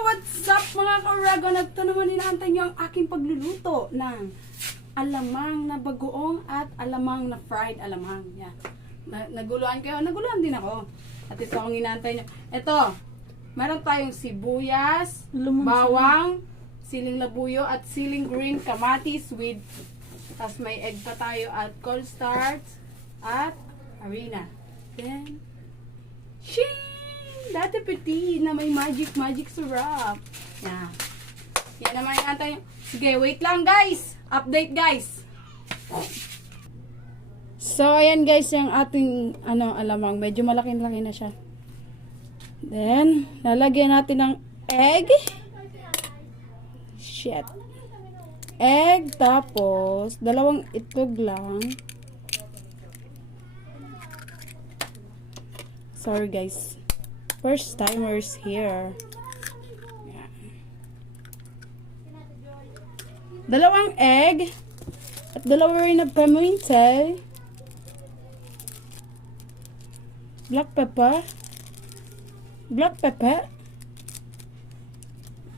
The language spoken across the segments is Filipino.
What's up mga ka-Rago? Nagto naman inaantay niyo ang aking pagluluto ng alamang na bagoong at alamang na fried alamang. Yan. Naguluhan kayo? Naguluhan din ako. At ito ang inaantay niyo. Ito, meron tayong sibuyas, bawang, siling labuyo at siling green kamatis with tas may egg pa tayo at cornstarch at harina. Then, shing! Dati petit na may magic syrup. Yan. Yan naman yung antay. Sige, wait lang guys. Update guys. So, ayan guys, yung ating alamang. Medyo malaki-laki na siya. Then, lalagyan natin ng egg. Shit. Egg, tapos, 2 itlog lang. Sorry guys. First timers here. Yan. 2 egg at 2 rin na paminta. Black pepper.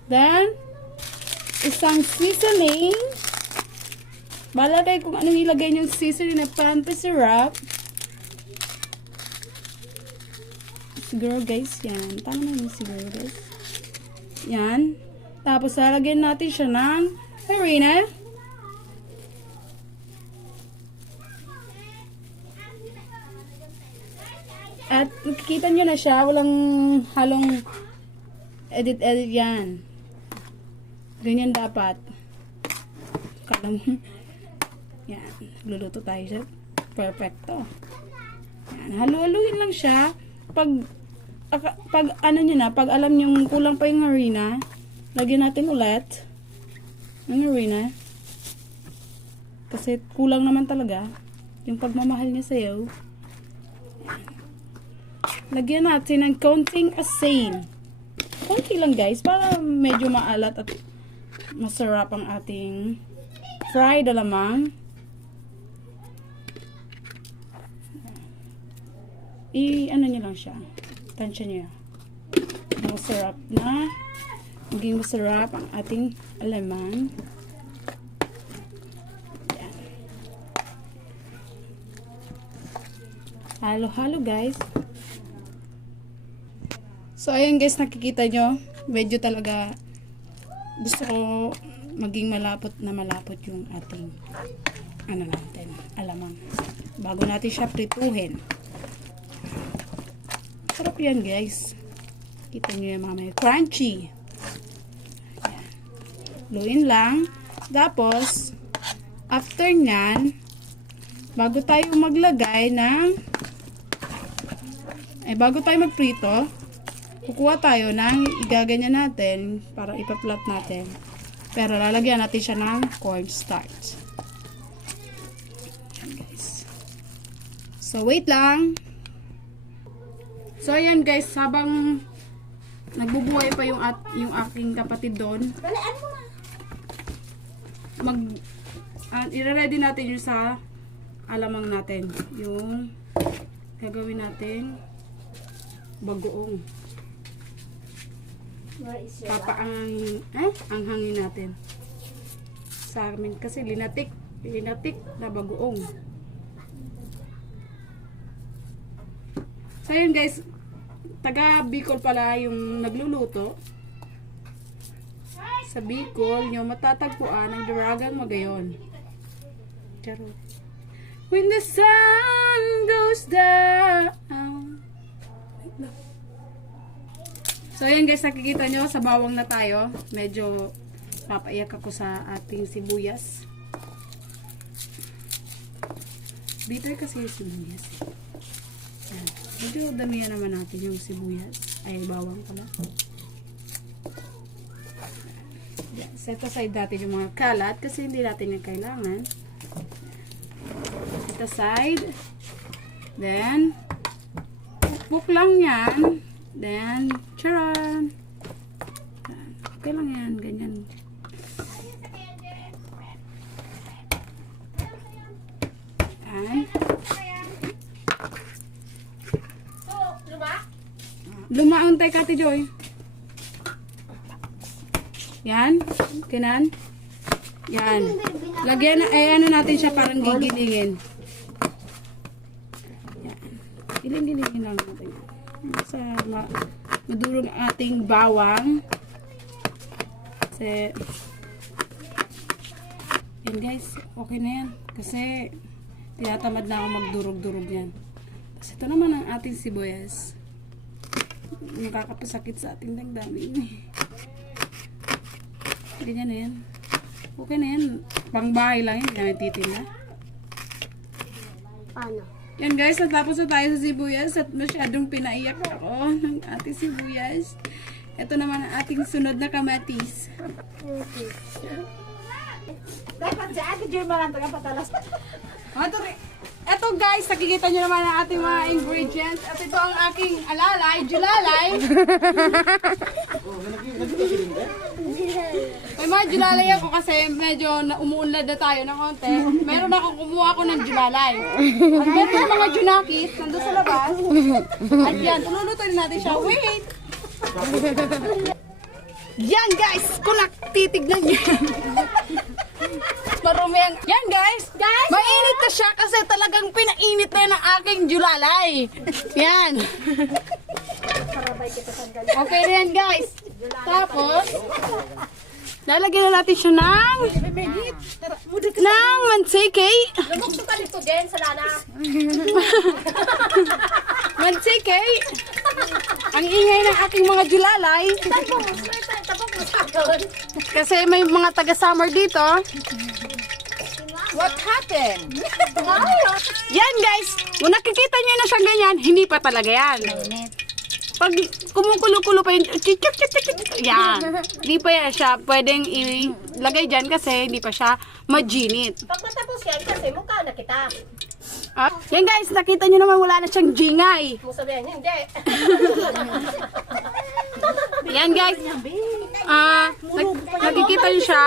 Then, isang seasoning. Bala kayo kung anong ilagay yung seasoning na pampa syrup. Siguro guys, yan. Tama na yun siguro guys. Yan. Tapos lalagyan natin siya ng harina. At makikita nyo na siya. Walang halong edit yan. Ganyan dapat. Kala mo. Yan. Luluto tayo siya. Perfecto. Yan. Halu-haluin lang siya. Pag alam nyo kulang pa yung harina, lagyan natin ulit ng harina. Kasi kulang naman talaga yung pagmamahal niya sa'yo. Lagyan natin ng konting asin. Konti lang guys, para medyo maalat at masarap ang ating fried alamang. Ano nyo lang siya. Tansya nyo. Masarap na. Maging masarap ang ating alamang. Yan. Halo-halo guys. So ayan guys, nakikita nyo. Medyo talaga gusto ko maging malapot yung ating natin, alamang. Bago natin siya prituhin. Sarap yan guys. Kita nyo yung mga may crunchy. Ayan. Luin lang. Tapos, after nyan, bago tayo maglagay ng bago tayo magprito, kukuha tayo ng igaganyan natin para ipaplat natin. Pero lalagyan natin siya ng cornstarch. Ayan guys. So, wait lang. So, ayan guys, habang nagbubuhay pa yung aking kapatid doon, i-ready natin yung sa alamang natin. Yung gagawin natin bagoong. Ang hangin natin. Sa amin kasi linatik na bagoong. So, yun guys, taga Bicol pala yung nagluluto. Sa Bicol, nyo matatagpuan ang Daragan Magayon. Charot. When the sun goes down. So, ayan guys, nakikita nyo, sa bawang na tayo. Medyo papaiyak ako sa ating sibuyas. Bitter kasi yung sibuyas. Ayan. Medyo damihan naman natin yung sibuyas. Ay, bawang pala. Set aside natin yung mga kalat kasi hindi natin yung kailangan. Set aside. Then, pukpuk lang yan. Then, charan. Okay lang yan. Ganyan. Ayan. Lumaang tayo, Kati Joy. Yan. Ganan. Yan. Lagyan na, ano natin siya parang gigilingin. Yan. Giling-gilingin lang natin. Sa madurog ang ating bawang. Kasi, yan guys, okay na yan. Kasi, tinatamad na ako magdurog-durog yan. Tapos ito naman ang ating sibuyas. Nakakapasakit sa ating damdamin. Ganyan na yan. Okay na yan. Pangbahay lang yan. Hindi namin titinda. Paano? Yan guys, natapos na tayo sa sibuyas at masyadong pinaiyak ako ng ating sibuyas. Ito naman ang ating sunod na kamatis. Dapat sa akin yung mga tagapatalas. Ito guys, nakikita nyo naman ang ating mga ingredients. At ito ang aking alalay, julalay. May mga julalay ako kasi medyo umuunlad na tayo ng konti. Meron akong kumuha ko ng julalay. At meron ng mga junakis nandun sa labas. At yan, tululutuin natin siya. Wait! Yan guys, kulak titignan niya. Marumi yan. Yan guys, mainit na siya kasi talagang pinainit na yan ang aking julalay. Yan. Okay na yan guys. Tapos, lalagyan na natin siya ng mansikay. Lumukso ka dito, Jen, sa lana. Mansikay. Ang ingay ng aking mga julalay. Kasi may mga taga-summer dito. What happened? Yan guys, kung nakikita nyo na siyang ganyan, hindi pa talaga yan. Pag kumukulo-kulo pa yun, yan. Hindi pa yan siya pwedeng ilagay dyan kasi hindi pa siya majinit. Pag matapos yan, kasi mukha na kita. Yan guys, nakita nyo naman wala na siyang jingay. Mo sabihin, hindi. Yan guys, nakikita nyo siya,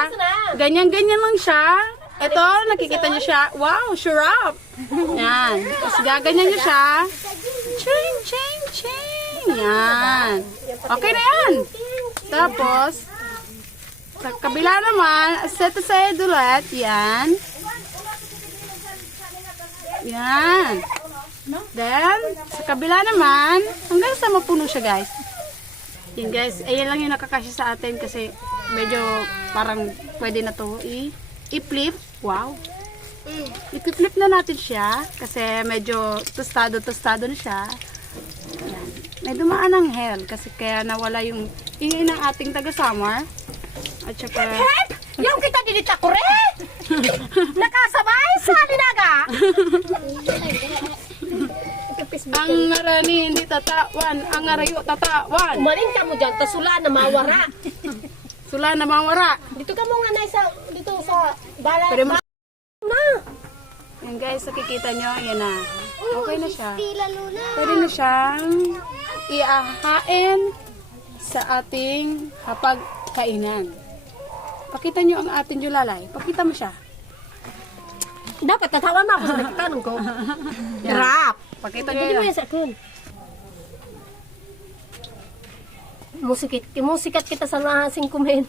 ganyan-ganyan lang siya. Ito, nakikita nyo siya, wow, syrup. Yan, tapos gaganyan nyo siya. Ching, ching, ching. Yan. Okay na yan. Tapos, sa kabila naman, set aside ulit. Yan. Yan. Then, sa kabila naman, hanggang sa mapuno siya guys. Yan guys, ayan lang yung nakakasya sa atin kasi medyo parang pwede na to i-flip. Wow. I-flip na natin siya kasi medyo tostado na siya. Yan. May dumaan ng hell kasi kaya nawala yung ingay ng ating taga-summer. At saka... Yung kita dinita ko rin! Nakasabay sa linaga! Ang ngarani hindi tatawan, ang ngarayo tatawan. Umaling ka mo dyan, tasula na mawara. Sula na mawara. Dito ka mo nga na dito sa bala. Pero na! yan guys, nakikita nyo, yan na. Okay na siya. Pwede na siyang iahain sa ating hapagkainan. Pakita nyo ang ating julalay. Pakita mo siya. Dapat tatawa na ako sa nagtanong ko. Rap! Pakita nyo Hindi mo yan. yan sa akon. Musikat kita sa mga 5 men.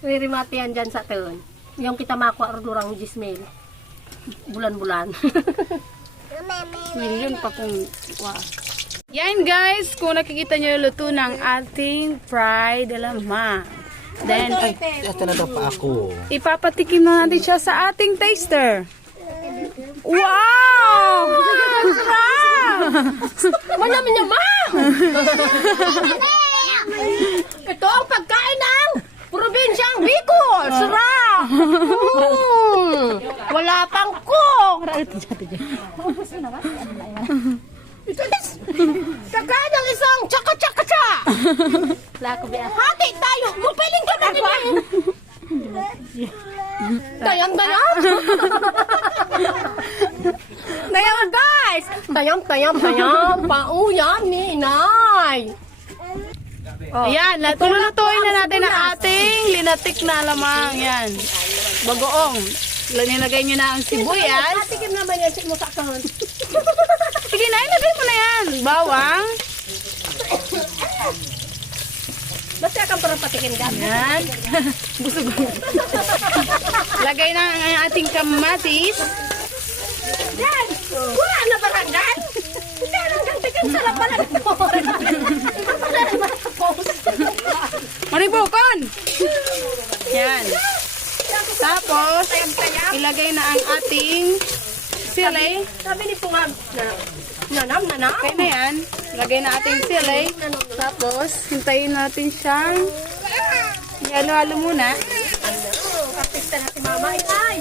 Ririmati yan dyan sa taon. Yung kita makuha ordurang Gismail. Bulan-bulan. Million pa kung... Wow. Yan guys, kung nakikita nyo yung luto ng ating fried alamang. Then, Ito na daw pa ako. ipapatikim na natin siya sa ating taster. Wow! Sarap! Manyam-nyamang! Ito ang pagkain ng probinsyang Bicol! Sarap! Wala pang cook! Pagkain ng isang tsaka-tsaka-tsa! Hati tayo! Mupiling ka na din! Dayang-dayang! Dayang guys! Dayang-dayang-dayang! Pauyan ni inay! Ayan, tululutuin na natin ang ating linatik na lamang. Yan. Bagoong. Nilagay nyo na ang sibuyas. Patikim naman yan mo sa akon. Sige na, ilagay mo na yan. Bawang. Ba't ka para patikin ka? Yan. Busog. Lagay na ang ating kamatis. Yan! Wala na baranggan! Yan ang gantikan sarap pala nito. Maribukon! Yan. Tapos, ilagay na ang ating sili. Sabi ni Pungam, nanam. Okay na yan. Ilagay na ating sili. Tapos, hintayin natin siyang ihalo-halo muna. Kapista na si Mama. Ay!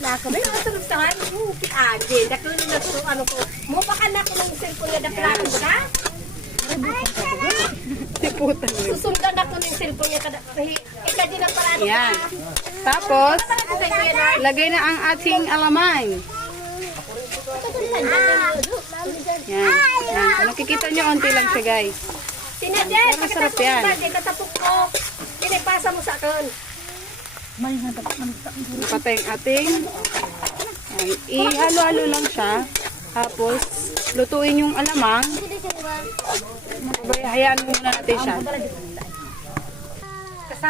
Laka ba yung kasunod-sunod? Ade, nakulong na ito, ano ko. Mupaka na ko ng cellphone niya, daklaro mo na? Tiputan mo. Susundan ako ng cellphone niya, ika din ang parado Yan. Tapos, lagay na ang ating alamang. Yan. Yan. Kung nakikita nyo, onti lang siya, guys. Sinadya, Masarap yan. katapok ko. Pinipasa mo sa akin. Napatay ang ating. Yan. Ihalo-halo lang siya. Tapos, lutuin yung alamang. Hayaan muna natin siya.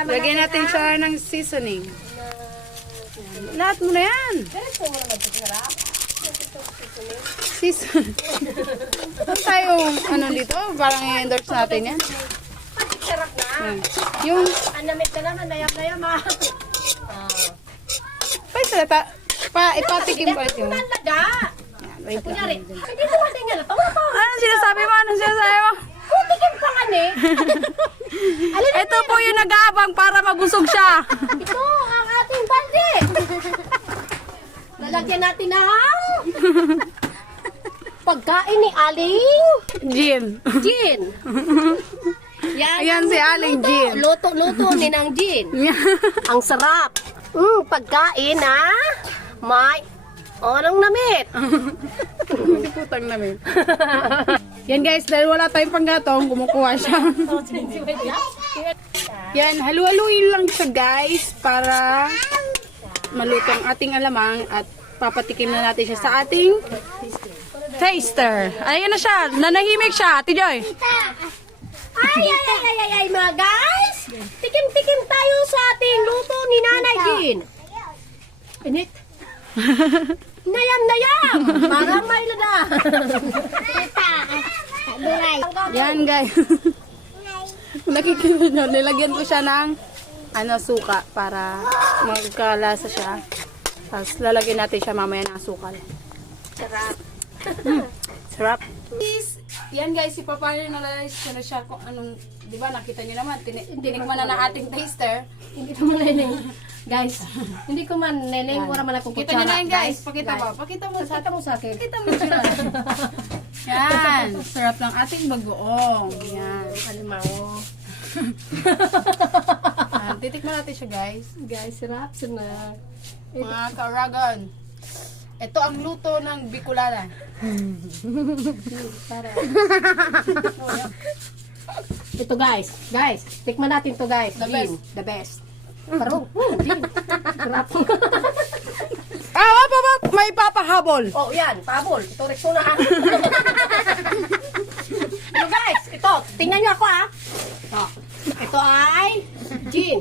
Lagyan natin siya ng seasoning. Yan. Lahat mo na yan. Season. Saan tayo, ano dito? Parang i-endorse natin yan. Sarap na. Yan. Yung, Anamit ka naman, nayam-nayam ah. ipatikim pa ito. Nalada. Yan, wait Kunyari, lang. hindi ko natin nga natawa pa. Anong sinasabi mo? Anong sinasabi mo? Kutikin pa kami. Alin Ito po yung nag-aabang para magusog siya. ito ang ating balde. Lalagyan natin ng pagkain ni Aling Jean. Jean. Yan Ayan si Aling Jean. Luto ni Nang Jean. Ang sarap. Pagkain na may orong namit. Putang namin. Yan guys, dahil wala tayong panggatong, kumukuha siya. Yan, halu-haluin lang siya guys para maluto ang ating alamang at papatikim na natin siya sa ating taster. Ayan na siya, nanahimik siya, Ate Joy. Ay, mga guys. Tikim-tikim tayo sa ating luto ni Nanay Jean. Init. Nayam. Parang may lada. Yan guys. Nakikita nyo, nilagyan ko siya ng suka para magkalasa siya. Tapos lalagyan natin siya mamaya ng asukal. Sarap. Sarap. Yan guys, ipapaano nalalais ko na siya kung anong, di ba nakita niyo naman, tinikman na ng ating taster. Hindi ko man niling. Guys, hindi ko man niling. Wala man akong Kita niyo na kutsara. yan guys, pakita mo. Pakita mo Sa akin. Pakita mo siya. Yan, sarap ng ating bagoong. Yan. Alimango. Titikman natin siya guys. Guys, sarap. Sana. Mga ka-Aragon. Ito ang luto ng Bicolana. Ito guys. Guys, tikman natin to guys. The Jean, best. The best. Parang, Jean. Sarap. Wap! May papahabol. Oh, yan. Pabol. Ito, Rexona ha. Ito guys. Ito. Tingnan nyo ako ha. Ito ay Jean.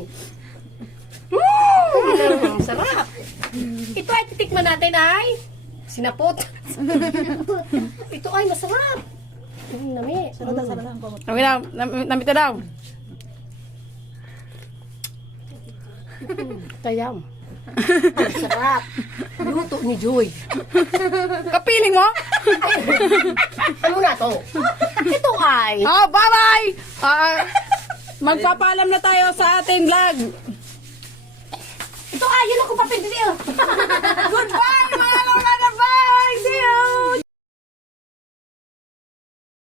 Sarap. Ito ay titikman natin ay sinapot. Ito ay masarap. Nami. Sabi daw, namita daw. Tayam. Sarap. Luto ni Joy. Kapiling mo? Ano na to? Ito ay Bye-bye! Magpapaalam na tayo sa ating vlog. ito ay yun ako papindil. Goodbye!